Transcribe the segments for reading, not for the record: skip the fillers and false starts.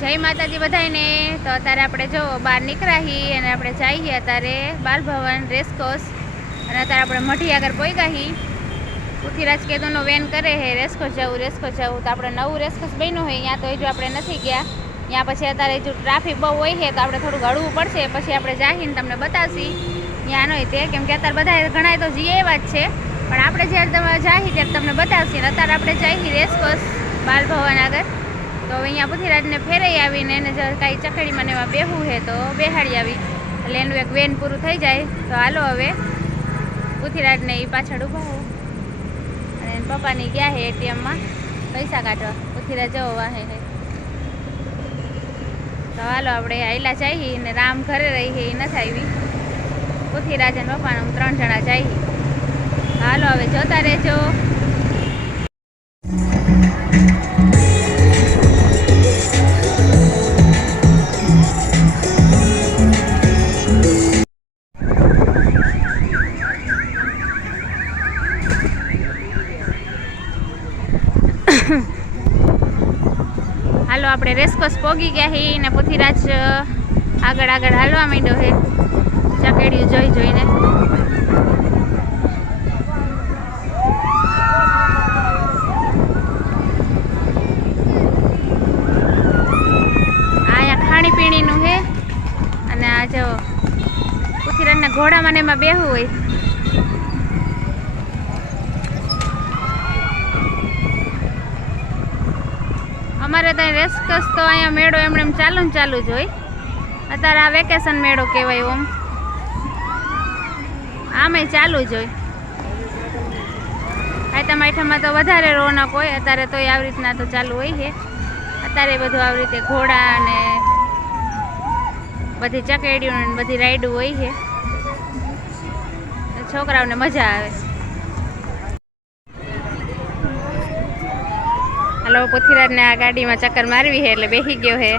જય માતાજી બધાને। તો અત્યારે આપણે જો બહાર નીકળાહી અને આપણે જઈએ અત્યારે બાલભવન રેસકોર્સ અને અત્યારે આપણે મઢી આગળ પહોંચ્યા। પૃથ્વીરાજ કેદોનો વેન કરે હે રેસકોર્સ જવું। તો આપણે નવું રેસકોર્સ બન્યું હોય ત્યાં તો હજુ આપણે નથી ગયા। ત્યાં પછી અત્યારે જો ટ્રાફિક બહુ હોય છે તો આપણે થોડુંક હળવું પડશે, પછી આપણે જઈને તમને બતાવશી ત્યાં નહીં તે, કેમ કે અત્યારે બધા ઘણા તો જઈએ એવા જ છે, પણ આપણે જ્યારે તમે જઈએ ત્યારે તમને બતાવશી। અત્યારે આપણે જઈએ રેસકોર્સ બાલભવન આગળ। તો અહીંયા પૃથ્વીરાજને ફેરાઈ આવીને એને જો કાંઈ ચકડીમાં ને એમાં બેહવું છે તો બેહાડી આવી, એટલે એનું એક વેન પૂરું થઈ જાય। તો હાલો હવે પૃથ્વીરાજને એ પાછળ ઊભા હો અને એના પપ્પાની ગયા છે એટીએમમાં પૈસા કાઢવા। પૃથ્વીરાજ જવો વાહે છે તો હાલો આપણે આયલા જઈએ ને રામ ઘરે રહી છે એ નથી આવી। પૃથ્વીરાજ અને પપ્પાને 3 જણા જઈએ। હાલો હવે જોતા રહેજો। હાલો આપણે રેસકોર્સ પોગી ગયા હી ને પૃથ્વીરાજ આગળ આગળ હાલવા માંડ્યો છે ચકેડિયું જોઈ જોઈને। અહીંયા ખાણીપીણીનું છે અને આ જો પૃથ્વીરાજને ઘોડામાં ને એમાં બેહવું હોય। અમારે ત્યાં રેસકોર્સ તો અહીંયા મેળો એમણે ચાલુ ને ચાલુ જ હોય। અત્યારે આ વેકેશન મેળો કહેવાય, ઓમ આમે ચાલુ જ હોય। આઈટમ આઈટમમાં તો વધારે રોનક હોય, અત્યારે તો આવી રીતના તો ચાલુ હોય છે। અત્યારે બધું આવી રીતે ઘોડા અને બધી ચકેડીઓ ને બધી રાઈડું હોય છે, છોકરાઓને મજા આવે। હાલો પૃથ્વીરાજને આ ગાડીમાં ચક્કર મારવી છે એટલે બેસી ગયો છે।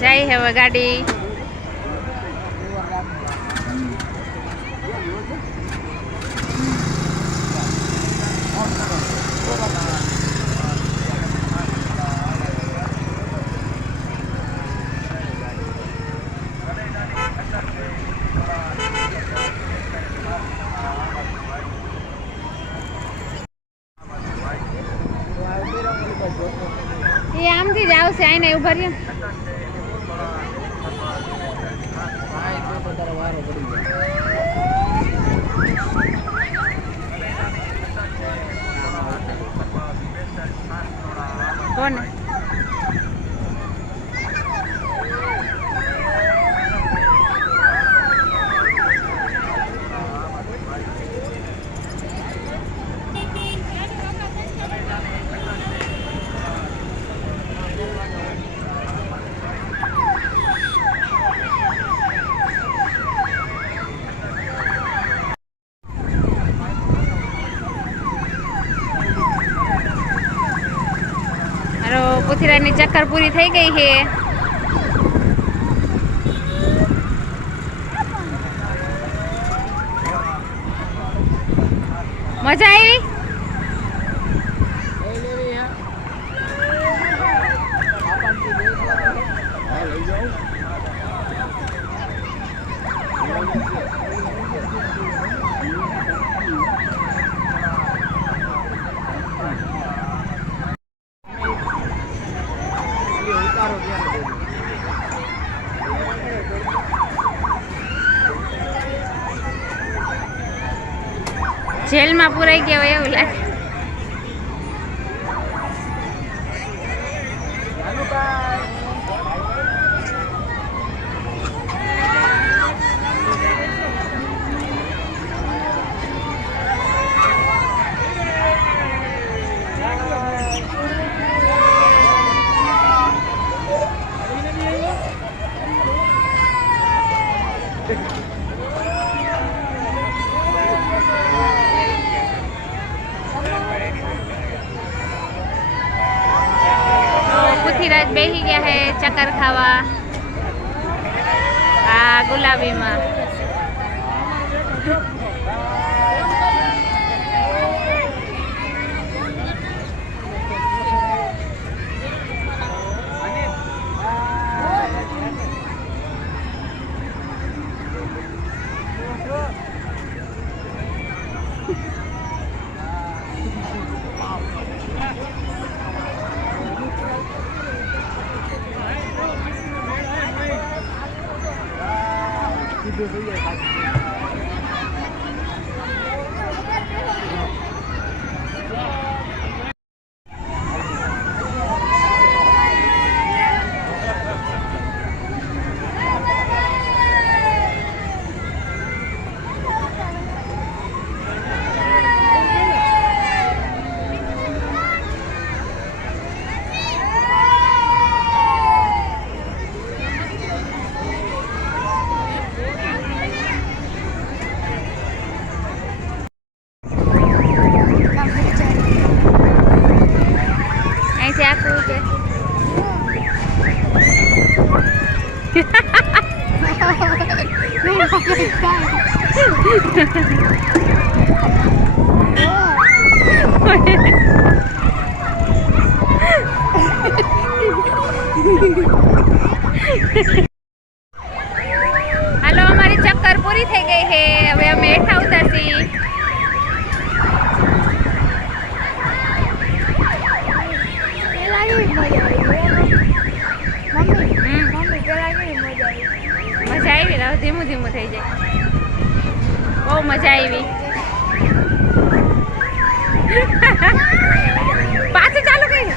જાય હવે ગાડી। એ આમથી જ આવશે, આઈને ઉભા રહ્યો। કોણ પૃથ્વીરાજની ચક્કર પૂરી થઈ ગઈ છે। મજા આવી? જેલમાં પુરાઈ ગયો એવું લાગે। પૃથ્વીરાજ બેસી ગયા હે ચક્કર ખાવા આ ગુલાબીમાં. અહીંથી આખું કે હાલો અમારી ચક્કર પૂરી થઈ ગઈ છે. હવે અમે હેઠા ઉતરશી. મજા આવી ને ધીમું ધીમું થઈ જાય. બહુ મજા આવી. પાછું ચાલુ કરી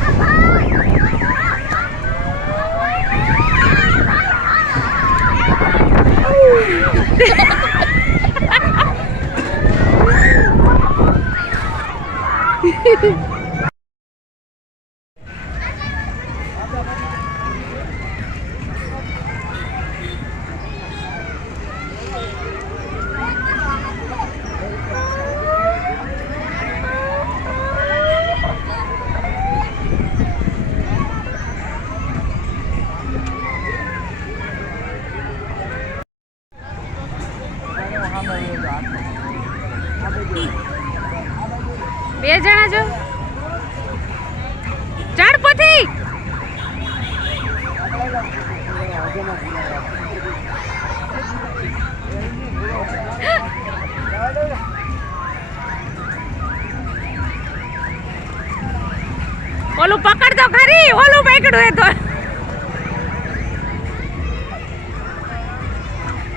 બે જણા જો ચડ પથી ઓલું પકડ તો ખરી. ઓલું પકડ્યું એ તો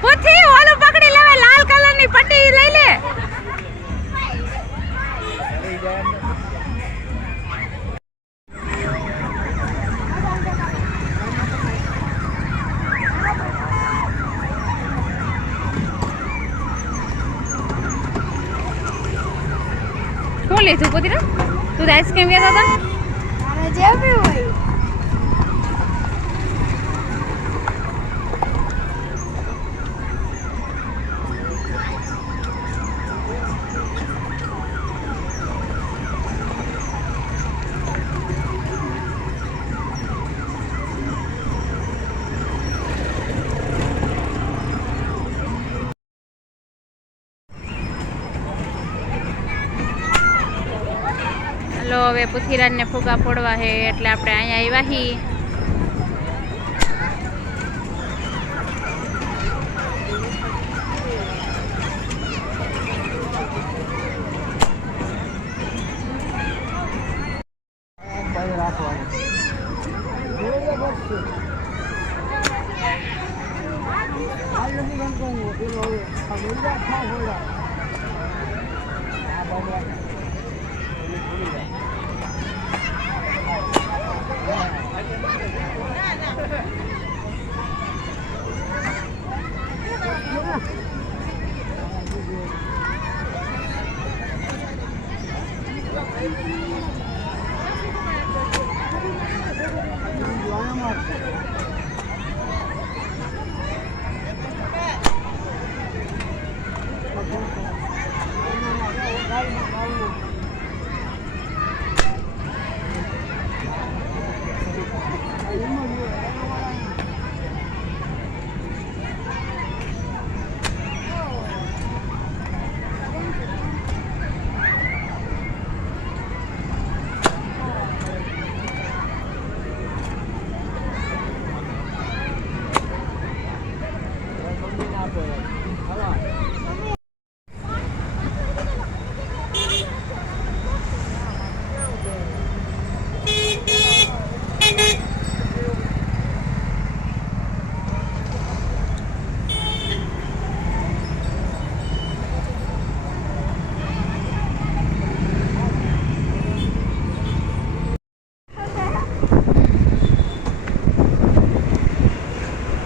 પૂછી ઓલું પકડી લેવા. લાલ કલર ની પટ્ટી લઈ લે. શું લીધું પુત્રા? તું આઈસ્ક્રીમ કહેતો હતો? જે બી હોય લો હવે પૃથ્વીરાજને ફુગા ફોડવા છે એટલે આપણે અહીંયા આવ્યા હી.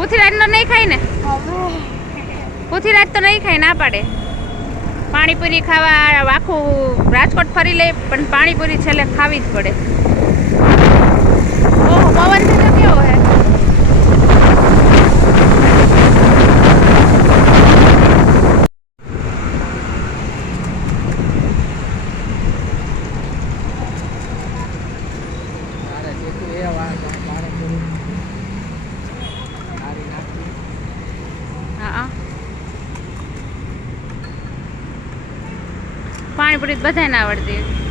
પુથીરાજ તો નહીં ખાય ને? હવે પુથીરાજ તો નહીં ખાય, ના પાડે. પાણીપુરી ખાવા આખું રાજકોટ ફરી લે, પણ પાણીપુરી છેલ્લે ખાવી જ પડે. ઓહો, પવન છે તો કેવો હે. હા, પાણીપુરી બધાને આવડતી.